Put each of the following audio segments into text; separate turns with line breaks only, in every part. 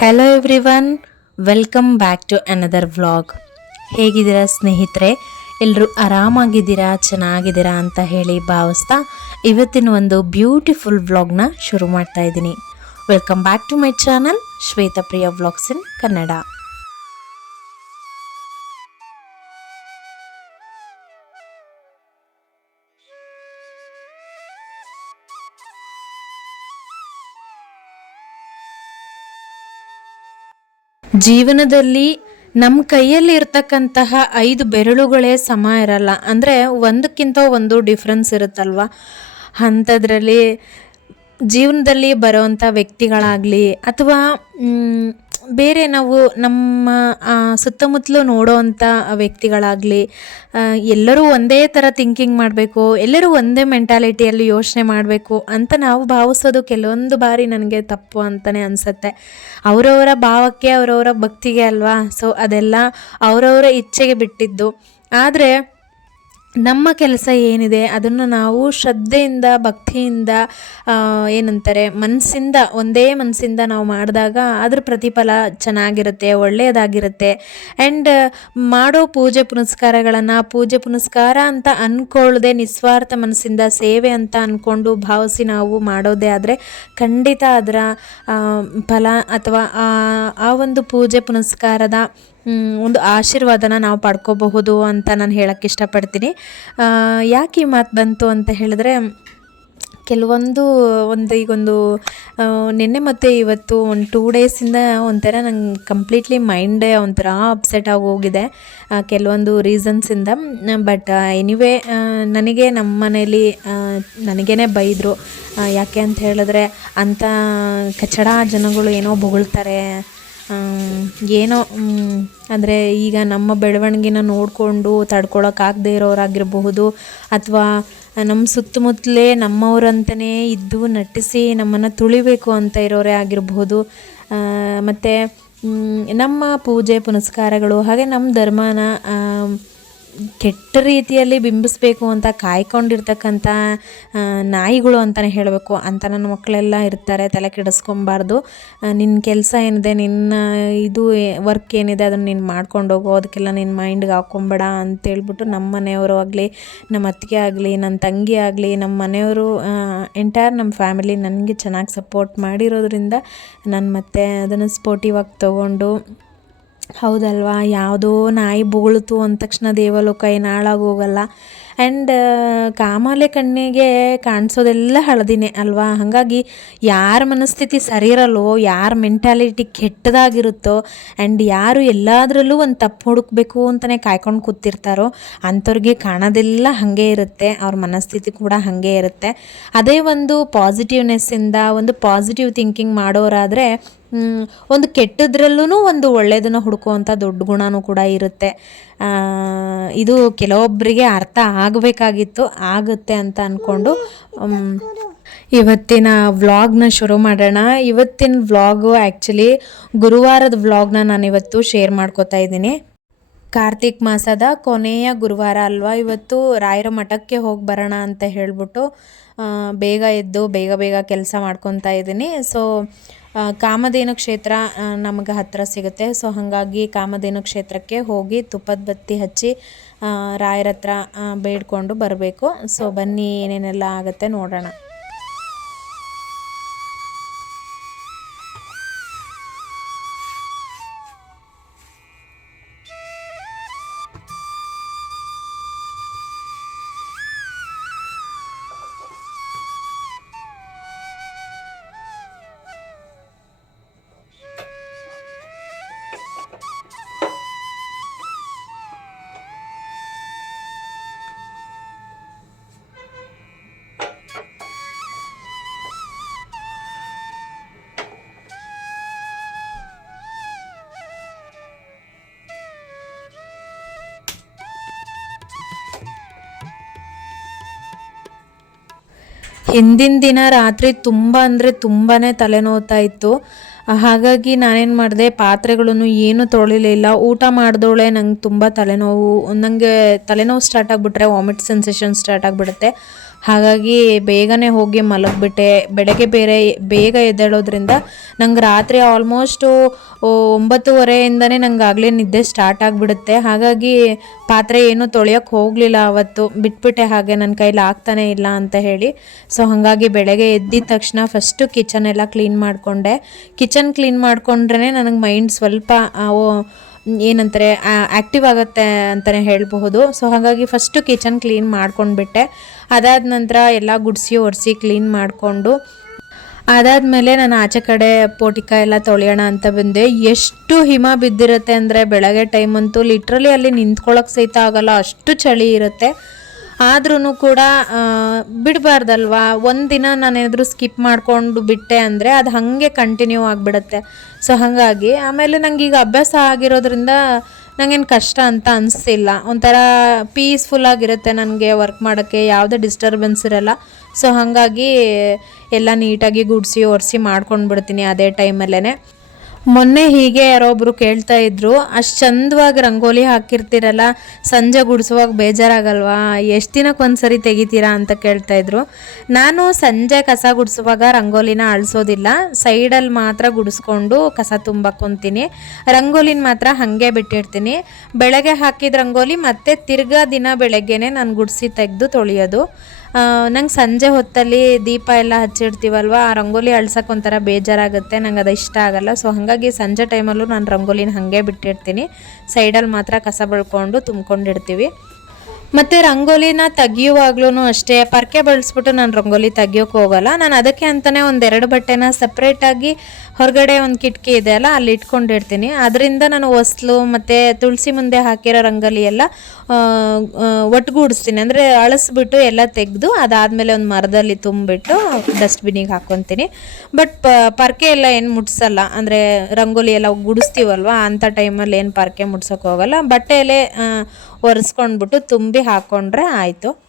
Hello everyone welcome back to another vlog ಹೇಗಿದ್ದೀರಾ ಸ್ನೇಹಿತರೆ? ಎಲ್ಲರೂ ಆರಾಮಾಗಿದ್ದೀರಾ? ಚೆನ್ನಾಗಿದ್ದೀರಾ ಅಂತ ಹೇಳಿ ಭಾವಿಸ್ತಾ ಇವತ್ತಿನ ಒಂದು ಬ್ಯೂಟಿಫುಲ್ ವ್ಲಾಗ್ನ ಶುರು ಮಾಡ್ತಾ ಇದ್ದೀನಿ. Welcome back to my channel Shwetapriya vlogs in Kannada ಜೀವನದಲ್ಲಿ ನಮ್ಮ ಕೈಯಲ್ಲಿ ಇರ್ತಕ್ಕಂತಹ ಐದು ಬೆರಳುಗಳೇ ಸಮ ಇರಲ್ಲ. ಅಂದರೆ ಒಂದಕ್ಕಿಂತ ಒಂದು ಡಿಫ್ರೆನ್ಸ್ ಇರುತ್ತಲ್ವ? ಅಂಥದ್ರಲ್ಲಿ ಜೀವನದಲ್ಲಿ ಬರೋವಂಥ ವ್ಯಕ್ತಿಗಳಾಗಲಿ ಅಥವಾ ಬೇರೆ ನಾವು ನಮ್ಮ ಸುತ್ತಮುತ್ತಲು ನೋಡೋವಂಥ ವ್ಯಕ್ತಿಗಳಾಗಲಿ ಎಲ್ಲರೂ ಒಂದೇ ಥರ ಥಿಂಕಿಂಗ್ ಮಾಡಬೇಕು, ಎಲ್ಲರೂ ಒಂದೇ ಮೆಂಟಾಲಿಟಿಯಲ್ಲಿ ಯೋಚನೆ ಮಾಡಬೇಕು ಅಂತ ನಾವು ಭಾವಿಸೋದು ಕೆಲವೊಂದು ಬಾರಿ ನನಗೆ ತಪ್ಪು ಅಂತಲೇ ಅನಿಸುತ್ತೆ. ಅವರವರ ಭಾವಕ್ಕೆ, ಅವರವರ ಭಕ್ತಿಗೆ ಅಲ್ವಾ? ಸೊ ಅದೆಲ್ಲ ಅವರವರ ಇಚ್ಛೆಗೆ ಬಿಟ್ಟಿದ್ದು. ಆದರೆ ನಮ್ಮ ಕೆಲಸ ಏನಿದೆ ಅದನ್ನು ನಾವು ಶ್ರದ್ಧೆಯಿಂದ, ಭಕ್ತಿಯಿಂದ ಏನಂತಾರೆ ಮನಸ್ಸಿಂದ ಒಂದೇ ಮನಸ್ಸಿಂದ ನಾವು ಮಾಡಿದಾಗ ಅದ್ರ ಪ್ರತಿಫಲ ಚೆನ್ನಾಗಿರುತ್ತೆ, ಒಳ್ಳೆಯದಾಗಿರುತ್ತೆ. ಆ್ಯಂಡ್ ಮಾಡೋ ಪೂಜೆ ಪುನಸ್ಕಾರಗಳನ್ನು, ಪೂಜೆ ಪುನಸ್ಕಾರ ಅಂತ ಅಂದ್ಕೊಳ್ಳದೆ ನಿಸ್ವಾರ್ಥ ಮನಸ್ಸಿಂದ ಸೇವೆ ಅಂತ ಅಂದ್ಕೊಂಡು ಭಾವಿಸಿ ನಾವು ಮಾಡೋದೇ ಆದರೆ ಖಂಡಿತ ಅದರ ಫಲ ಅಥವಾ ಆ- ಒಂದು ಪೂಜೆ ಪುನಸ್ಕಾರದ ಒಂದು ಆಶೀರ್ವಾದನ ನಾವು ಪಡ್ಕೋಬಹುದು ಅಂತ ನಾನು ಹೇಳಕ್ಕೆ ಇಷ್ಟಪಡ್ತೀನಿ. ಯಾಕೆ ಈ ಮಾತು ಬಂತು ಅಂತ ಹೇಳಿದ್ರೆ, ಕೆಲವೊಂದು ಒಂದು ಈಗೊಂದು ನಿನ್ನೆ ಮತ್ತು ಇವತ್ತು ಒಂದು ಟೂ ಡೇಸಿಂದ ಒಂಥರ ನಂಗೆ ಕಂಪ್ಲೀಟ್ಲಿ ಮೈಂಡೇ ಒಂಥರ ಅಪ್ಸೆಟ್ ಹೋಗಿದೆ. ಕೆಲವೊಂದು ರೀಸನ್ಸಿಂದ ಬಟ್ ಎನಿವೇ ನನಗೆ ನಮ್ಮ ಮನೇಲಿ ನನಗೇನೆ ಬೈದರು. ಯಾಕೆ ಅಂತ ಹೇಳಿದ್ರೆ, ಅಂಥ ಕಚಡ ಜನಗಳು ಏನೋ ಬೊಗಳ್ತಾರೆ. ಏನೋ ಅಂದರೆ ಈಗ ನಮ್ಮ ಬೆಳವಣಿಗೆನ ನೋಡಿಕೊಂಡು ತಡ್ಕೊಳಕ್ಕಾಗದೇ ಇರೋರಾಗಿರಬಹುದು ಅಥವಾ ನಮ್ಮ ಸುತ್ತಮುತ್ತಲೇ ನಮ್ಮವರಂತನೇ ಇದ್ದು ನಟಿಸಿ ನಮ್ಮನ್ನು ತುಳಿಬೇಕು ಅಂತ ಇರೋರೇ ಆಗಿರಬಹುದು. ಮತ್ತು ನಮ್ಮ ಪೂಜೆ ಪುನಸ್ಕಾರಗಳು ಹಾಗೆ ನಮ್ಮ ಧರ್ಮನ ಕೆಟ್ಟ ರೀತಿಯಲ್ಲಿ ಬಿಂಬಿಸ್ಬೇಕು ಅಂತ ಕಾಯ್ಕೊಂಡಿರ್ತಕ್ಕಂಥ ನಾಯಿಗಳು ಅಂತಲೇ ಹೇಳಬೇಕು. ಅಂತ ನನ್ನ ಮಕ್ಕಳೆಲ್ಲ ಇರ್ತಾರೆ, ತಲೆ ಕೆಡಿಸ್ಕೊಬಾರ್ದು. ನಿನ್ನ ಕೆಲಸ ಏನಿದೆ, ನಿನ್ನ ಇದು ವರ್ಕ್ ಏನಿದೆ, ಅದನ್ನು ನೀನು ಮಾಡ್ಕೊಂಡು ಹೋಗೋ ಅದಕ್ಕೆಲ್ಲ ನಿನ್ನ ಮೈಂಡ್ಗೆ ಹಾಕ್ಕೊಂಬೇಡ ಅಂತೇಳ್ಬಿಟ್ಟು ನಮ್ಮ ಮನೆಯವರು ಆಗಲಿ ನಮ್ಮ ಅತ್ತಿಗೆ ಆಗಲಿ ನನ್ನ ತಂಗಿ ಆಗಲಿ ನಮ್ಮ ಮನೆಯವರು ಎಂಟೈರ್ ನಮ್ಮ ಫ್ಯಾಮಿಲಿ ನನಗೆ ಚೆನ್ನಾಗಿ ಸಪೋರ್ಟ್ ಮಾಡಿರೋದ್ರಿಂದ ನಾನು ಮತ್ತೆ ಅದನ್ನು ಸ್ಪೋರ್ಟಿವಾಗಿ ತೊಗೊಂಡು ಹೌದಲ್ವಾ? ಯಾವುದೋ ನಾಯಿ ಬೊಗಳಿತು ಅಂದ ತಕ್ಷಣ ದೇವಲೋಕ ಏನು ಹಾಳಾಗೋಗಲ್ಲ ಆ್ಯಂಡ್ ಕಾಮಾಲೆ ಕಣ್ಣಿಗೆ ಕಾಣಿಸೋದೆಲ್ಲ ಹಳದಿನೇ ಅಲ್ವಾ? ಹಾಗಾಗಿ ಯಾರ ಮನಸ್ಥಿತಿ ಸರಿ ಇರಲ್ವೋ, ಯಾರ ಮೆಂಟಾಲಿಟಿ ಕೆಟ್ಟದಾಗಿರುತ್ತೋ ಆ್ಯಂಡ್ ಯಾರು ಎಲ್ಲದರಲ್ಲೂ ಒಂದು ತಪ್ಪು ಹುಡುಕ್ಬೇಕು ಅಂತಲೇ ಕಾಯ್ಕೊಂಡು ಕೂತಿರ್ತಾರೋ, ಅಂಥವ್ರಿಗೆ ಕಾಣೋದೆಲ್ಲ ಹಾಗೆ ಇರುತ್ತೆ. ಅವ್ರ ಮನಸ್ಥಿತಿ ಕೂಡ ಹಾಗೆ ಇರುತ್ತೆ. ಅದೇ ಒಂದು ಪಾಸಿಟಿವ್ನೆಸ್ಸಿಂದ ಒಂದು ಪಾಸಿಟಿವ್ ಥಿಂಕಿಂಗ್ ಮಾಡೋರಾದರೆ ಒಂದು ಕೆಟ್ಟದ್ರಲ್ಲೂ ಒಂದು ಒಳ್ಳೆಯದನ್ನು ಹುಡುಕುವಂಥ ದೊಡ್ಡ ಗುಣನೂ ಕೂಡ ಇರುತ್ತೆ. ಇದು ಕೆಲವೊಬ್ಬರಿಗೆ ಅರ್ಥ ಆಗಬೇಕಾಗಿತ್ತು, ಆಗುತ್ತೆ ಅಂತ ಅಂದ್ಕೊಂಡು ಇವತ್ತಿನ ವ್ಲಾಗ್ನ ಶುರು ಮಾಡೋಣ. ಇವತ್ತಿನ ವ್ಲಾಗು ಆ್ಯಕ್ಚುಲಿ ಗುರುವಾರದ ವ್ಲಾಗ್ನ ನಾನು ಇವತ್ತು ಶೇರ್ ಮಾಡ್ಕೋತಾ ಇದ್ದೀನಿ. ಕಾರ್ತಿಕ್ ಮಾಸದ ಕೊನೆಯ ಗುರುವಾರ ಅಲ್ವಾ? ಇವತ್ತು ರಾಯರ ಮಠಕ್ಕೆ ಹೋಗಿ ಬರೋಣ ಅಂತ ಹೇಳಿಬಿಟ್ಟು ಬೇಗ ಎದ್ದು ಬೇಗ ಬೇಗ ಕೆಲಸ ಮಾಡ್ಕೊತಾ ಇದ್ದೀನಿ. ಸೊ ಕಾಮಧೇನು ಕ್ಷೇತ್ರ ನಮಗೆ ಹತ್ತಿರ ಸಿಗುತ್ತೆ. ಸೊ ಹಾಗಾಗಿ ಕಾಮಧೇನು ಕ್ಷೇತ್ರಕ್ಕೆ ಹೋಗಿ ತುಪ್ಪದ ಬತ್ತಿ ಹಚ್ಚಿ ರಾಯರ ಹತ್ರ ಬೇಡ್ಕೊಂಡು ಬರಬೇಕು. ಸೊ ಬನ್ನಿ ಏನೇನೆಲ್ಲ ಆಗುತ್ತೆ ನೋಡೋಣ. ಹಿಂದಿನ ದಿನ ರಾತ್ರಿ ತುಂಬ ಅಂದರೆ ತುಂಬಾ ತಲೆನೋವ್ತಾ ಇತ್ತು. ಹಾಗಾಗಿ ನಾನೇನು ಮಾಡಿದೆ, ಪಾತ್ರೆಗಳನ್ನು ಏನು ತೊಳಿಲಿಲ್ಲ ಊಟ ಮಾಡಿದವಳೆ ನಂಗೆ ತುಂಬ ತಲೆನೋವು ನನಗೆ ತಲೆನೋವು ಸ್ಟಾರ್ಟ್ ಆಗಿಬಿಟ್ರೆ ವಾಮಿಟ್ ಸೆನ್ಸೇಷನ್ ಸ್ಟಾರ್ಟ್ ಆಗಿಬಿಡುತ್ತೆ. ಹಾಗಾಗಿ ಬೇಗನೆ ಹೋಗಿ ಮಲಗಿಬಿಟ್ಟೆ. ಬೆಳಗ್ಗೆ ಬೇರೆ, ಬೇಗ ಎದ್ದೇಳೋದ್ರಿಂದ ನಂಗೆ ರಾತ್ರಿ ಆಲ್ಮೋಸ್ಟು ಒಂಬತ್ತುವರೆಯಿಂದನೇ ನಂಗೆ ಆಗಲೇ ನಿದ್ದೆ ಸ್ಟಾರ್ಟ್ ಆಗಿಬಿಡುತ್ತೆ. ಹಾಗಾಗಿ ಪಾತ್ರೆ ಏನು ತೊಳೆಯೋಕ್ಕೆ ಹೋಗಲಿಲ್ಲ ಅವತ್ತು. ಬಿಟ್ಬಿಟ್ಟೆ ಹಾಗೆ ನನ್ನ ಕೈಲಿ ಆಗ್ತಾನೆ ಇಲ್ಲ ಅಂತ ಹೇಳಿ. ಸೊ ಹಾಗಾಗಿ ಬೆಳಗ್ಗೆ ಎದ್ದಿದ ತಕ್ಷಣ ಫಸ್ಟು ಕಿಚನ್ ಎಲ್ಲ ಕ್ಲೀನ್ ಮಾಡಿಕೊಂಡೆ. ಕಿಚನ್ ಕ್ಲೀನ್ ಮಾಡಿಕೊಂಡ್ರೇ ನನಗೆ ಮೈಂಡ್ ಸ್ವಲ್ಪ ಏನಂತಾರೆ ಆ್ಯಕ್ಟಿವ್ ಆಗುತ್ತೆ ಅಂತಲೇ ಹೇಳಬಹುದು. ಸೊ ಹಾಗಾಗಿ ಫಸ್ಟು ಕಿಚನ್ ಕ್ಲೀನ್ ಮಾಡ್ಕೊಂಡ್ಬಿಟ್ಟೆ. ಅದಾದ ನಂತರ ಎಲ್ಲ ಗುಡಿಸಿ ಒರೆಸಿ ಕ್ಲೀನ್ ಮಾಡಿಕೊಂಡು ಅದಾದಮೇಲೆ ನಾನು ಆಚೆ ಕಡೆ ಪೋಟಿಕ ಎಲ್ಲ ತೊಳೆಯೋಣ ಅಂತ ಬಂದೆ. ಎಷ್ಟು ಹಿಮ ಬಿದ್ದಿರುತ್ತೆ ಅಂದರೆ, ಬೆಳಗ್ಗೆ ಟೈಮಂತೂ ಲಿಟ್ರಲಿ ಅಲ್ಲಿ ನಿಂತ್ಕೊಳ್ಳೋಕೆ ಸಹಿತ ಆಗಲ್ಲ. ಅಷ್ಟು ಚಳಿ ಇರುತ್ತೆ. ಆದ್ರೂ ಕೂಡ ಬಿಡಬಾರ್ದಲ್ವಾ? ಒಂದಿನ ನಾನೇನಾದರೂ ಸ್ಕಿಪ್ ಮಾಡಿಕೊಂಡು ಬಿಟ್ಟೆ ಅಂದರೆ ಅದು ಹಾಗೆ ಕಂಟಿನ್ಯೂ ಆಗಿಬಿಡುತ್ತೆ. ಸೊ ಹಾಗಾಗಿ ಆಮೇಲೆ ನಂಗೆ ಈಗ ಅಭ್ಯಾಸ ಆಗಿರೋದ್ರಿಂದ ನನಗೇನು ಕಷ್ಟ ಅಂತ ಅನಿಸ್ತಿಲ್ಲ ಒಂಥರ ಪೀಸ್ಫುಲ್ ಆಗಿರುತ್ತೆ ನನಗೆ ವರ್ಕ್ ಮಾಡೋಕ್ಕೆ, ಯಾವುದೇ ಡಿಸ್ಟರ್ಬೆನ್ಸ್ ಇರಲ್ಲ. ಸೊ ಹಾಗಾಗಿ ಎಲ್ಲ ನೀಟಾಗಿ ಗುಡಿಸಿ ಒರೆಸಿ ಮಾಡ್ಕೊಂಡು ಬಿಡ್ತೀನಿ ಅದೇ ಟೈಮಲ್ಲೇ ಮೊನ್ನೆ ಹೀಗೆ ಯಾರೊಬ್ರು ಕೇಳ್ತಾ ಇದ್ರು, ಅಷ್ಟು ಚಂದವಾಗಿ ರಂಗೋಲಿ ಹಾಕಿರ್ತೀರಲ್ಲ, ಸಂಜೆ ಗುಡಿಸುವಾಗ ಬೇಜಾರಾಗಲ್ವಾ? ಎಷ್ಟು ದಿನಕ್ಕೆ ಒಂದ್ಸರಿ ತೆಗಿತೀರಾ? ಅಂತ ಕೇಳ್ತಾ ಇದ್ರು. ನಾನು ಸಂಜೆ ಕಸ ಗುಡಿಸುವಾಗ ರಂಗೋಲಿನ ಅಳಿಸೋದಿಲ್ಲ. ಸೈಡಲ್ಲಿ ಮಾತ್ರ ಗುಡಿಸ್ಕೊಂಡು ಕಸ ತುಂಬಕೊಂತೀನಿ ರಂಗೋಲಿನ ಮಾತ್ರ ಹಾಗೆ ಬಿಟ್ಟಿರ್ತೀನಿ. ಬೆಳಗ್ಗೆ ಹಾಕಿದ ರಂಗೋಲಿ ಮತ್ತೆ ತಿರ್ಗಾ ದಿನ ಬೆಳಗ್ಗೆನೆ ನಾನು ಗುಡಿಸಿ ತೆಗೆದು ತೊಳೆಯೋದು. ನಂಗೆ ಸಂಜೆ ಹೊತ್ತಲ್ಲಿ ದೀಪ ಎಲ್ಲ ಹಚ್ಚಿಡ್ತೀವಲ್ವ? ಆ ರಂಗೋಲಿ ಅಳ್ಸಕ್ಕೆ ಒಂಥರ ಬೇಜಾರಾಗುತ್ತೆ, ನಂಗೆ ಅದು ಇಷ್ಟ ಆಗಲ್ಲ. ಸೊ ಹಾಗಾಗಿ ಸಂಜೆ ಟೈಮಲ್ಲೂ ನಾನು ರಂಗೋಲಿನ ಹಾಗೆ ಬಿಟ್ಟಿರ್ತೀನಿ. ಸೈಡಲ್ಲಿ ಮಾತ್ರ ಕಸ ಬಳ್ಕೊಂಡು ತುಂಬ್ಕೊಂಡಿರ್ತೀವಿ. ಮತ್ತು ರಂಗೋಲಿನ ತೆಗಿಯುವಾಗ್ಲೂ ಅಷ್ಟೇ, ಪರ್ಕೆ ಬಳಸ್ಬಿಟ್ಟು ನಾನು ರಂಗೋಲಿ ತೆಗಿಯೋಕೆ ಹೋಗಲ್ಲ. ನಾನು ಅದಕ್ಕೆ ಅಂತಲೇ ಒಂದೆರಡು ಬಟ್ಟೆನ ಸಪ್ರೇಟಾಗಿ ಹೊರಗಡೆ ಒಂದು ಕಿಟಕಿ ಇದೆ ಅಲ್ಲ, ಅಲ್ಲಿ ಇಟ್ಕೊಂಡಿರ್ತೀನಿ. ಅದರಿಂದ ನಾನು ಹೊಸ್ಲು ಮತ್ತು ತುಳಸಿ ಮುಂದೆ ಹಾಕಿರೋ ರಂಗೋಲಿ ಎಲ್ಲ ಒಟ್ಟುಗೂಡಿಸ್ತೀನಿ ಅಂದರೆ ಅಳಿಸ್ಬಿಟ್ಟು ಎಲ್ಲ ತೆಗೆದು ಅದಾದಮೇಲೆ ಒಂದು ಮರದಲ್ಲಿ ತುಂಬಿಟ್ಟು ಡಸ್ಟ್ಬಿನಿಗೆ ಹಾಕ್ಕೊತೀನಿ ಬಟ್ ಪರ್ಕೆ ಎಲ್ಲ ಏನು ಮುಟ್ಸಲ್ಲ. ಅಂದರೆ ರಂಗೋಲಿ ಎಲ್ಲ ಗುಡಿಸ್ತೀವಲ್ವ ಅಂಥ ಟೈಮಲ್ಲಿ ಏನು ಪರ್ಕೆ ಮುಟ್ಸೋಕೆ ಹೋಗಲ್ಲ. ಬಟ್ಟೆಯಲ್ಲೇ ಒರೆಸ್ಕೊಂಡ್ಬಿಟ್ಟು ತುಂಬಿ ಹಾಕ್ಕೊಂಡ್ರೆ ಆಯಿತು.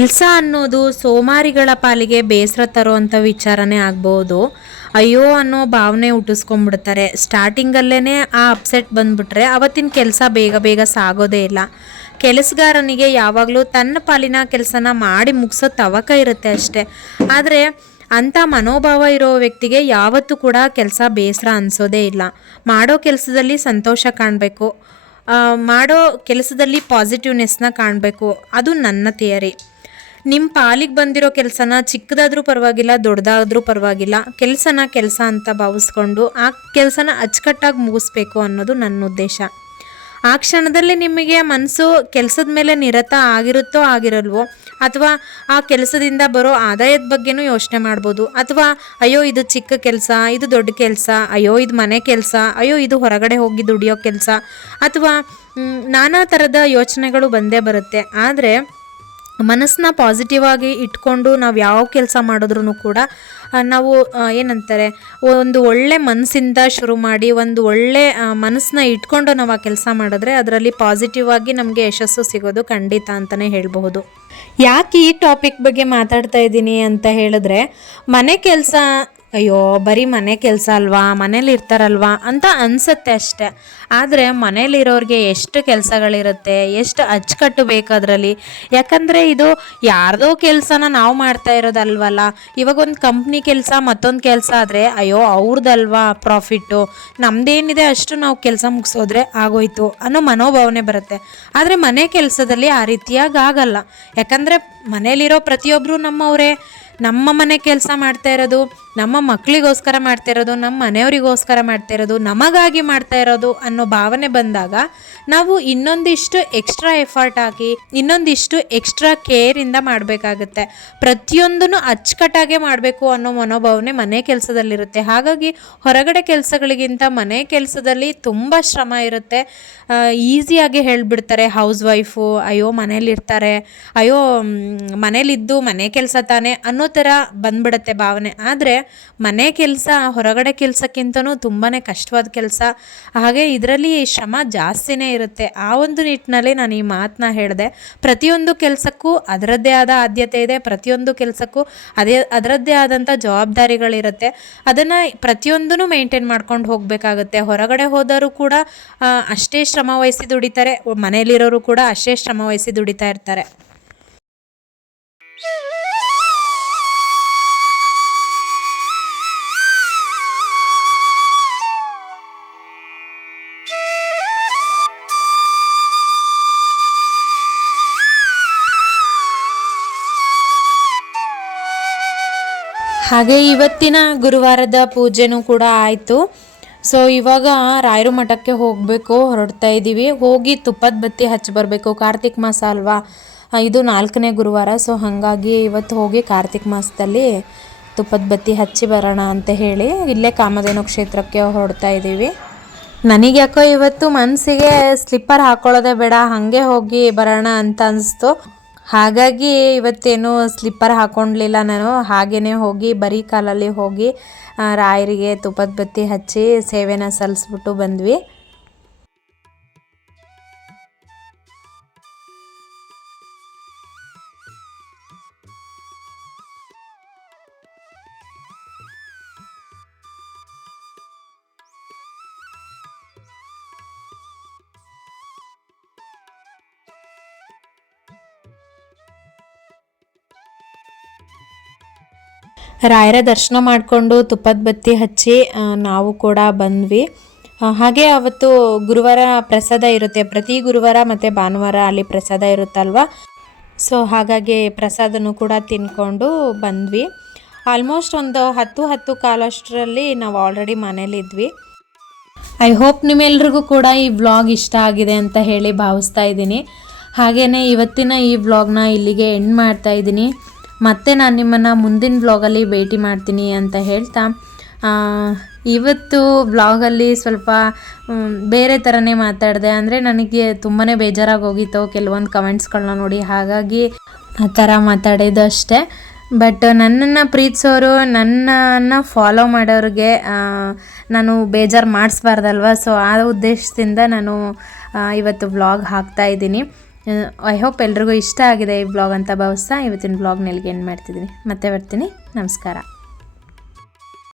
ಕೆಲಸ ಅನ್ನೋದು ಸೋಮಾರಿಗಳ ಪಾಲಿಗೆ ಬೇಸರ ತರುವಂಥ ವಿಚಾರನೇ ಆಗ್ಬೋದು. ಅಯ್ಯೋ ಅನ್ನೋ ಭಾವನೆ ಹುಟ್ಟಿಸ್ಕೊಂಡ್ಬಿಡ್ತಾರೆ. ಸ್ಟಾರ್ಟಿಂಗಲ್ಲೇ ಆ ಅಪ್ಸೆಟ್ ಬಂದ್ಬಿಟ್ರೆ ಅವತ್ತಿನ ಕೆಲಸ ಬೇಗ ಬೇಗ ಸಾಗೋದೇ ಇಲ್ಲ. ಕೆಲಸಗಾರನಿಗೆ ಯಾವಾಗಲೂ ತನ್ನ ಪಾಲಿನ ಕೆಲಸನ ಮಾಡಿ ಮುಗಿಸೋ ತವಕ ಇರುತ್ತೆ ಅಷ್ಟೇ. ಆದರೆ ಅಂಥ ಮನೋಭಾವ ಇರೋ ವ್ಯಕ್ತಿಗೆ ಯಾವತ್ತೂ ಕೂಡ ಕೆಲಸ ಬೇಸರ ಅನಿಸೋದೇ ಇಲ್ಲ. ಮಾಡೋ ಕೆಲಸದಲ್ಲಿ ಸಂತೋಷ ಕಾಣಬೇಕು. ಮಾಡೋ ಕೆಲಸದಲ್ಲಿ ಪಾಸಿಟಿವ್ನೆಸ್ನ ಕಾಣಬೇಕು. ಅದು ನನ್ನ ಥಿಯರಿ. ನಿಮ್ಮ ಪಾಲಿಗೆ ಬಂದಿರೋ ಕೆಲಸನ ಚಿಕ್ಕದಾದರೂ ಪರವಾಗಿಲ್ಲ, ದೊಡ್ಡದಾದರೂ ಪರವಾಗಿಲ್ಲ. ಕೆಲಸನ ಕೆಲಸ ಅಂತ ಭಾವಿಸ್ಕೊಂಡು ಆ ಕೆಲಸನ ಅಚ್ಚುಕಟ್ಟಾಗಿ ಮುಗಿಸ್ಬೇಕು ಅನ್ನೋದು ನನ್ನ ಉದ್ದೇಶ. ಆ ಕ್ಷಣದಲ್ಲಿ ನಿಮಗೆ ಮನಸ್ಸು ಕೆಲಸದ ಮೇಲೆ ನಿರತ ಆಗಿರುತ್ತೋ ಆಗಿರಲ್ವೋ, ಅಥವಾ ಆ ಕೆಲಸದಿಂದ ಬರೋ ಆದಾಯದ ಬಗ್ಗೆನೂ ಯೋಚನೆ ಮಾಡ್ಬೋದು, ಅಥವಾ ಅಯ್ಯೋ ಇದು ಚಿಕ್ಕ ಕೆಲಸ, ಇದು ದೊಡ್ಡ ಕೆಲಸ, ಅಯ್ಯೋ ಇದು ಮನೆ ಕೆಲಸ, ಅಯ್ಯೋ ಇದು ಹೊರಗಡೆ ಹೋಗಿ ದುಡಿಯೋ ಕೆಲಸ, ಅಥವಾ ನಾನಾ ಥರದ ಯೋಚನೆಗಳು ಬಂದೇ ಬರುತ್ತೆ. ಆದರೆ ಮನಸ್ಸನ್ನ ಪಾಸಿಟಿವ್ ಆಗಿ ಇಟ್ಕೊಂಡು ನಾವು ಯಾವ ಕೆಲಸ ಮಾಡಿದ್ರೂ ಕೂಡ ನಾವು ಏನಂತಾರೆ, ಒಂದು ಒಳ್ಳೆ ಮನಸ್ಸಿಂದ ಶುರು ಮಾಡಿ, ಒಂದು ಒಳ್ಳೆ ಮನಸ್ಸನ್ನ ಇಟ್ಕೊಂಡು ನಾವು ಆ ಕೆಲಸ ಮಾಡಿದ್ರೆ ಅದರಲ್ಲಿ ಪಾಸಿಟಿವ್ ಆಗಿ ನಮಗೆ ಯಶಸ್ಸು ಸಿಗೋದು ಖಂಡಿತ ಅಂತಲೇ ಹೇಳಬಹುದು. ಯಾಕೆ ಈ ಟಾಪಿಕ್ ಬಗ್ಗೆ ಮಾತಾಡ್ತಾ ಇದ್ದೀನಿ ಅಂತ ಹೇಳಿದ್ರೆ, ಮನೆ ಕೆಲಸ ಅಯ್ಯೋ, ಬರೀ ಮನೆ ಕೆಲಸ ಅಲ್ವಾ? ಮನೇಲಿ ಇರ್ತಾರಲ್ವಾ? ಅಂತ ಅನ್ಸುತ್ತೆ ಅಷ್ಟೆ. ಆದರೆ ಮನೇಲಿರೋರಿಗೆ ಎಷ್ಟು ಕೆಲಸಗಳಿರುತ್ತೆ, ಎಷ್ಟು ಅಚ್ಚುಕಟ್ಟು ಬೇಕು ಅದರಲ್ಲಿ? ಯಾಕಂದರೆ ಇದು ಯಾರ್ದೋ ಕೆಲಸನ ನಾವು ಮಾಡ್ತಾ ಇರೋದಲ್ವಲ್ಲ? ಇವಾಗ ಒಂದು ಕಂಪ್ನಿ ಕೆಲಸ, ಮತ್ತೊಂದು ಕೆಲಸ ಆದರೆ ಅಯ್ಯೋ ಅವ್ರದ್ದಲ್ವಾ ಪ್ರಾಫಿಟ್ಟು ನಮ್ದೇನಿದೆ ಅಷ್ಟು ನಾವು ಕೆಲಸ ಮುಗಿಸೋದ್ರೆ ಆಗೋಯ್ತು ಅನ್ನೋ ಮನೋಭಾವನೆ ಬರುತ್ತೆ. ಆದರೆ ಮನೆ ಕೆಲಸದಲ್ಲಿ ಆ ರೀತಿಯಾಗಿ ಆಗಲ್ಲ. ಯಾಕಂದರೆ ಮನೇಲಿರೋ ಪ್ರತಿಯೊಬ್ಬರು ನಮ್ಮವರೇ. ನಮ್ಮ ಮನೆ ಕೆಲಸ ಮಾಡ್ತಾ ಇರೋದು ನಮ್ಮ ಮಕ್ಕಳಿಗೋಸ್ಕರ ಮಾಡ್ತಾ ಇರೋದು, ನಮ್ಮ ಮನೆಯವರಿಗೋಸ್ಕರ ಮಾಡ್ತಾ ಇರೋದು, ನಮಗಾಗಿ ಮಾಡ್ತಾ ಇರೋದು ಅನ್ನೋ ಭಾವನೆ ಬಂದಾಗ ನಾವು ಇನ್ನೊಂದಿಷ್ಟು ಎಕ್ಸ್ಟ್ರಾ ಎಫರ್ಟ್ ಹಾಕಿ, ಇನ್ನೊಂದಿಷ್ಟು ಎಕ್ಸ್ಟ್ರಾ ಕೇರಿಂದ ಮಾಡಬೇಕಾಗುತ್ತೆ. ಪ್ರತಿಯೊಂದನ್ನು ಅಚ್ಚುಕಟ್ಟಾಗೆ ಮಾಡಬೇಕು ಅನ್ನೋ ಮನೋಭಾವನೆ ಮನೆ ಕೆಲಸದಲ್ಲಿರುತ್ತೆ. ಹಾಗಾಗಿ ಹೊರಗಡೆ ಕೆಲಸಗಳಿಗಿಂತ ಮನೆ ಕೆಲಸದಲ್ಲಿ ತುಂಬ ಶ್ರಮ ಇರುತ್ತೆ. ಈಸಿಯಾಗಿ ಹೇಳಿಬಿಡ್ತಾರೆ ಹೌಸ್ ವೈಫು ಅಯ್ಯೋ ಮನೇಲಿರ್ತಾರೆ, ಅಯ್ಯೋ ಮನೇಲಿದ್ದು ಮನೆ ಕೆಲಸ ತಾನೇ ಅನ್ನೋ ಥರ ಬಂದ್ಬಿಡುತ್ತೆ ಭಾವನೆ. ಆದರೆ ಮನೆ ಕೆಲಸ, ಹೊರಗಡೆ ಕೆಲಸಕ್ಕಿಂತನೂ ತುಂಬಾ ಕಷ್ಟವಾದ ಕೆಲಸ. ಹಾಗೆ ಇದರಲ್ಲಿ ಶ್ರಮ ಜಾಸ್ತಿನೇ ಇರುತ್ತೆ. ಆ ಒಂದು ನಿಟ್ಟಿನಲ್ಲಿ ನಾನು ಈ ಮಾತನ್ನ ಹೇಳಿದೆ. ಪ್ರತಿಯೊಂದು ಕೆಲಸಕ್ಕೂ ಅದರದ್ದೇ ಆದ ಆದ್ಯತೆ ಇದೆ. ಪ್ರತಿಯೊಂದು ಕೆಲಸಕ್ಕೂ ಅದೇ, ಅದರದ್ದೇ ಆದಂಥ ಜವಾಬ್ದಾರಿಗಳಿರುತ್ತೆ. ಅದನ್ನು ಪ್ರತಿಯೊಂದೂ ಮೇಂಟೈನ್ ಮಾಡ್ಕೊಂಡು ಹೋಗಬೇಕಾಗುತ್ತೆ. ಹೊರಗಡೆ ಹೋದರೂ ಕೂಡ ಅಷ್ಟೇ ಶ್ರಮ ದುಡಿತಾರೆ. ಮನೆಯಲ್ಲಿರೋರು ಕೂಡ ಅಷ್ಟೇ ಶ್ರಮ ವಹಿಸಿ ದುಡಿತಾ ಇರ್ತಾರೆ. ಹಾಗೆ ಇವತ್ತಿನ ಗುರುವಾರದ ಪೂಜೆನೂ ಕೂಡ ಆಯಿತು. ಸೊ ಇವಾಗ ರಾಯರು ಮಠಕ್ಕೆ ಹೋಗಬೇಕು, ಹೊರಡ್ತಾ ಇದ್ದೀವಿ. ಹೋಗಿ ತುಪ್ಪದ ಬತ್ತಿ ಹಚ್ಚಿ ಬರಬೇಕು. ಕಾರ್ತಿಕ್ ಮಾಸ ಅಲ್ವಾ? ಇದು ನಾಲ್ಕನೇ ಗುರುವಾರ. ಸೊ ಹಾಗಾಗಿ ಇವತ್ತು ಹೋಗಿ ಕಾರ್ತಿಕ್ ಮಾಸದಲ್ಲಿ ತುಪ್ಪದ ಬತ್ತಿ ಹಚ್ಚಿ ಬರೋಣ ಅಂತ ಹೇಳಿ ಇಲ್ಲೇ ಕಾಮಧೇನು ಕ್ಷೇತ್ರಕ್ಕೆ ಹೊರಡ್ತಾ ಇದ್ದೀವಿ. ನನಗೆ ಯಾಕೋ ಇವತ್ತು ಮನಸ್ಸಿಗೆ ಸ್ಲಿಪ್ಪರ್ ಹಾಕೊಳ್ಳೋದೇ ಬೇಡ, ಹಾಗೆ ಹೋಗಿ ಬರೋಣ ಅಂತ ಅನಿಸ್ತು. ಹಾಗಾಗಿ ಇವತ್ತೇನು ಸ್ಲಿಪ್ಪರ್ ಹಾಕ್ಕೊಂಡ್ಲಿಲ್ಲ ನಾನು. ಹಾಗೇ ಹೋಗಿ ಬರೀ ಕಾಲಲ್ಲಿ ಹೋಗಿ ರಾಯರಿಗೆ ತುಪ್ಪದ ಬತ್ತಿ ಹಚ್ಚಿ ಸೇವೆನ ಸಲ್ಲಿಸ್ಬಿಟ್ಟು ಬಂದ್ವಿ. ರಾಯರ ದರ್ಶನ ಮಾಡಿಕೊಂಡು ತುಪ್ಪದ ಬತ್ತಿ ಹಚ್ಚಿ ನಾವು ಕೂಡ ಬಂದ್ವಿ. ಹಾಗೆ ಅವತ್ತು ಗುರುವಾರ ಪ್ರಸಾದ ಇರುತ್ತೆ. ಪ್ರತಿ ಗುರುವಾರ ಮತ್ತು ಭಾನುವಾರ ಅಲ್ಲಿ ಪ್ರಸಾದ ಇರುತ್ತಲ್ವ? ಸೊ ಹಾಗಾಗಿ ಪ್ರಸಾದನೂ ಕೂಡ ತಿನ್ಕೊಂಡು ಬಂದ್ವಿ. ಆಲ್ಮೋಸ್ಟ್ ಒಂದು ಹತ್ತು ಹತ್ತು ಕಾಲಷ್ಟರಲ್ಲಿ ನಾವು ಆಲ್ರೆಡಿ ಮನೇಲಿದ್ವಿ ಐ ಹೋಪ್ ನಿಮ್ಮೆಲ್ರಿಗೂ ಕೂಡ ಈ ವ್ಲಾಗ್ ಇಷ್ಟ ಆಗಿದೆ ಅಂತ ಹೇಳಿ ಭಾವಿಸ್ತಾ ಇದ್ದೀನಿ. ಹಾಗೆಯೇ ಇವತ್ತಿನ ಈ ವ್ಲಾಗ್ನ ಇಲ್ಲಿಗೆ ಎಂಡ್ ಮಾಡ್ತಾ ಇದ್ದೀನಿ. ಮತ್ತೆ ನಾನು ನಿಮ್ಮನ್ನು ಮುಂದಿನ ಬ್ಲಾಗಲ್ಲಿ ಭೇಟಿ ಮಾಡ್ತೀನಿ ಅಂತ ಹೇಳ್ತಾ ಇವತ್ತು ಬ್ಲಾಗಲ್ಲಿ ಸ್ವಲ್ಪ ಬೇರೆ ಥರನೇ ಮಾತಾಡಿದೆ. ಅಂದರೆ ನನಗೆ ತುಂಬಾ ಬೇಜಾರಾಗಿ ಹೋಗಿತ್ತು ಕೆಲವೊಂದು ಕಮೆಂಟ್ಸ್ಗಳನ್ನ ನೋಡಿ. ಹಾಗಾಗಿ ಆ ಥರ ಮಾತಾಡಿದ್ದು ಅಷ್ಟೇ ಬಟ್ ನನ್ನನ್ನು ಪ್ರೀತಿಸೋರು, ನನ್ನನ್ನು ಫಾಲೋ ಮಾಡೋರಿಗೆ ನಾನು ಬೇಜಾರು ಮಾಡಿಸ್ಬಾರ್ದಲ್ವ? ಸೊ ಆ ಉದ್ದೇಶದಿಂದ ನಾನು ಇವತ್ತು ವ್ಲಾಗ್ ಹಾಕ್ತಾ ಇದ್ದೀನಿ. ಐ ಹೋಪ್ ಎಲ್ರಿಗೂ ಇಷ್ಟ ಆಗಿದೆ ಈ ಬ್ಲಾಗ್ ಅಂತ. ಭಾವಿಸ್ತಾ ಇವತ್ತಿನ ಬ್ಲಾಗ್ನಲ್ಲಿ ಎಂಡ್ ಮಾಡ್ತಿದ್ದೀನಿ ಮತ್ತೆ ಬರ್ತೀನಿ. ನಮಸ್ಕಾರ.